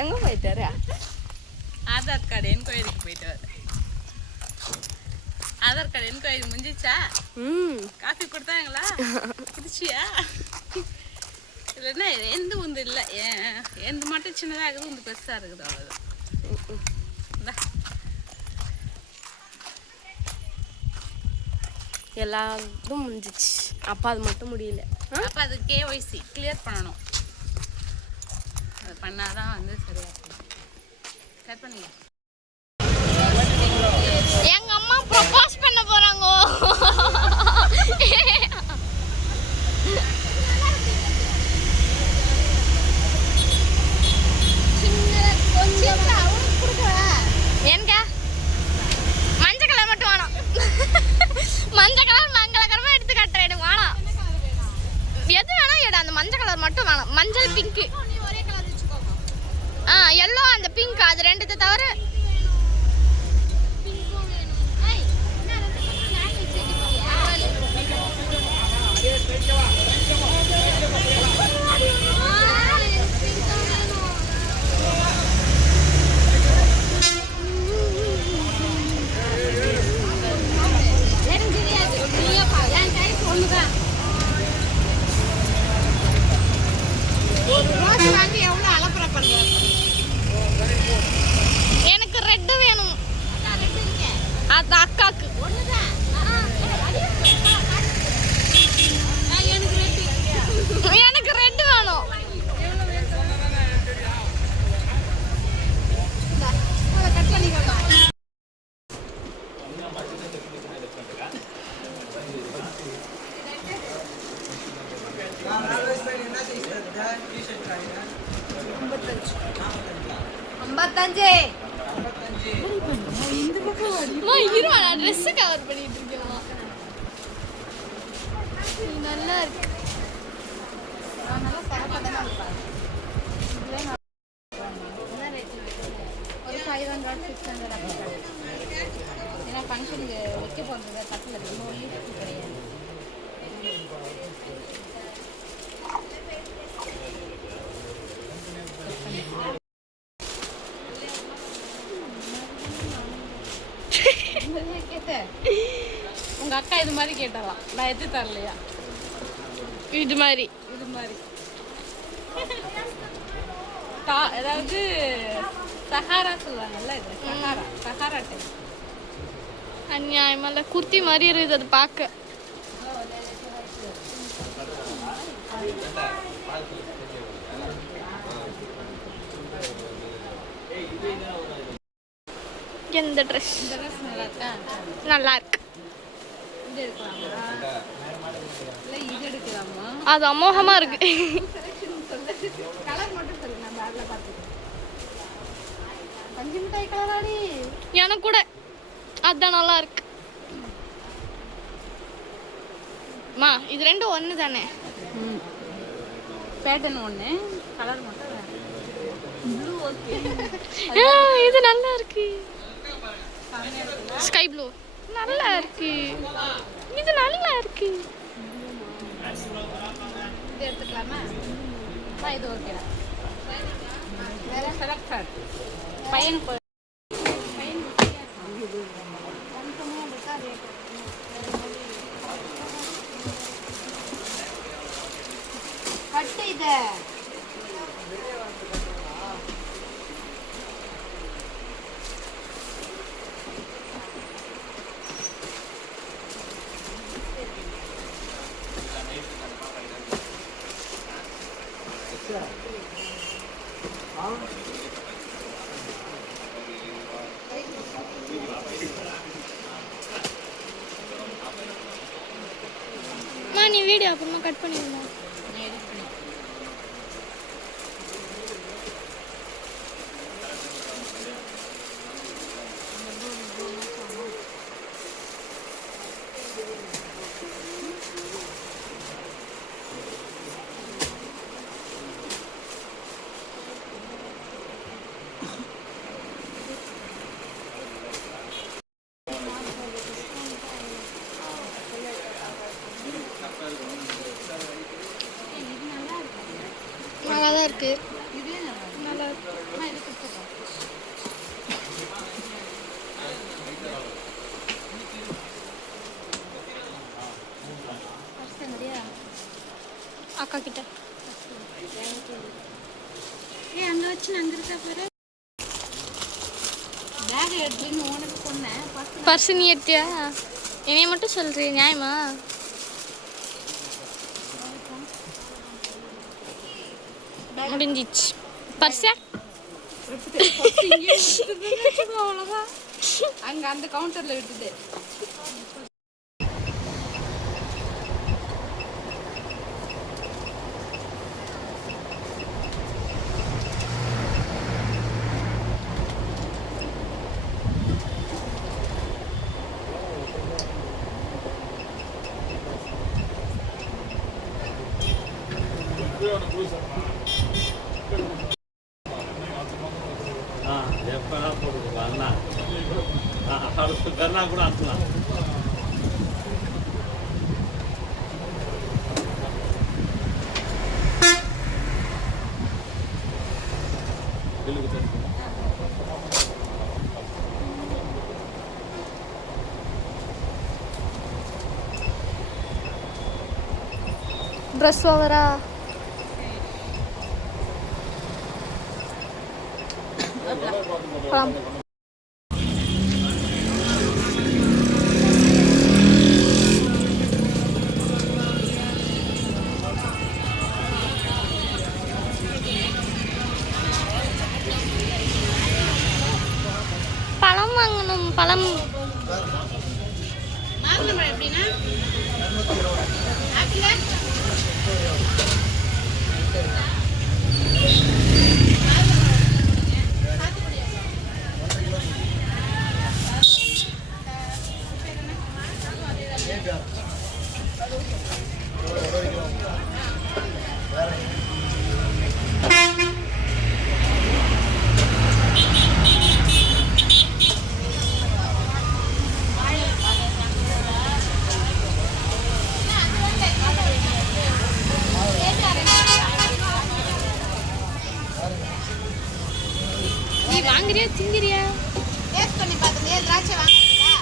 எங்க போயிட்டாரு? ஆதார் கார்டு என்கொயரிக்கு போயிட்டாரு. ஆதார் கார்டு என்கொயரி முடிஞ்சிச்சா? காஃபி கொடுத்தாங்களா? குடிச்சியா? இல்லைன்னா எந்த உந்து இல்லை, எந்த மட்டும் சின்னதாக இருக்குது, உந்து பெருசாக இருக்குது, அவ்வளோதான். எல்லாரும் முடிஞ்சிச்சு. அப்பா அது மட்டும் முடியல. அப்போ அது கேஒய்சி கிளியர் பண்ணணும். அது பண்ணாதான் வந்து சரியா இருக்கும். கட் பண்ணிங்க. எங்க அம்மா ப்ரொபோஸ் பண்ண போறாங்க. ஏங்க மஞ்சள் கலர் மட்டும் வேணும். மஞ்சள் கலர் மங்களகரமா எடுத்து காட்டுறேன். எனக்கு வேணாம். எது வேணா எடு, அந்த மஞ்சள் கலர் மட்டும் வேணும். மஞ்சள் பிங்க், எல்லோ, அந்த பிங்க், அது ரெண்டுத்தை தவிர எனக்கு ரெட்டு வேணும். அது அக்காக்கு. எனக்கு ரெட்டு வேணும். ட்ரெஸ் கவர் பண்ணிட்டு இருக்கேன். நல்லா இருக்கு. ஒரு 500 600 அப்படி ஏன்னா ஃபங்க்ஷனுக்கு வைக்க போகிறது கட்டில் ரொம்ப யூஸ் கிடையாது. உங்க அக்கா இது மாதிரி கேட்டலாம், நான் எது தரலையா? இது மாதிரி ஏதாவது சஹாரா சொல்லுவாங்கல்ல, இது சஹாரா டைம். அநியாயமல்ல, குர்த்தி மாதிரி இருக்குது அது பார்க்க. எந்த ட்ரெஸ் நல்லா இருக்கா? நல்லா இருக்கு. இது எடுக்கலாமா இல்லை இது எடுக்கலாமா? அது அமோகமா இருக்கு. கலர் மட்டும் சொல்லுங்க, நான் பேக்ல பார்த்துக்கிறேன். பஞ்சு மிட்டாய் கலராடி எனக்கு கூட அதுதான் நல்லா இருக்கு. மா இது ரெண்டும் ஒன்று தானே? பேட்டர்ன் ஒன்று, கலர் மட்டும் வேறு. Blue okay. இது நல்லா இருக்கு. ஸ்கை ப்ளூ நல்லா இருக்கு. இது நல்லா இருக்கு. இது எடுத்துக்கலாமா? இது ஓகேடா. வேற செலக்ட் பையனுக்கு கட்டு இதை நீ வீடியோ அப்புறமா கட் பண்ணிடுமா? நல்லா தான் இருக்கு. அக்கா கிட்ட அங்க வச்சு அங்க இருக்கா பாரு. பேக் எடுத்துன்னு உனக்கு சொன்னேன். பர்ஸ் நீ எடுத்தியா? என்னைய மட்டும் சொல்றீ நியாயமா? முடிஞ்சிச்சு. பர்ஸா அவ்வளோதான். அங்க அந்த கவுண்டர்ல விட்டுது. எப்பனா போடுது அண்ணா அடுத்து பெருனா கூட அனுப்பலாம். ட்ரெஸ் ஓவரா? போலாம். பழம் வாங்கணும். பழம் மாதுளம்பழம் எப்படின்னா ஆப்பிள் நீ வாங்குறியா திங்கிறியா? டேஸ்ட் பண்ணி பார்த்துட்டு திராட்சை வாங்குறீங்களா?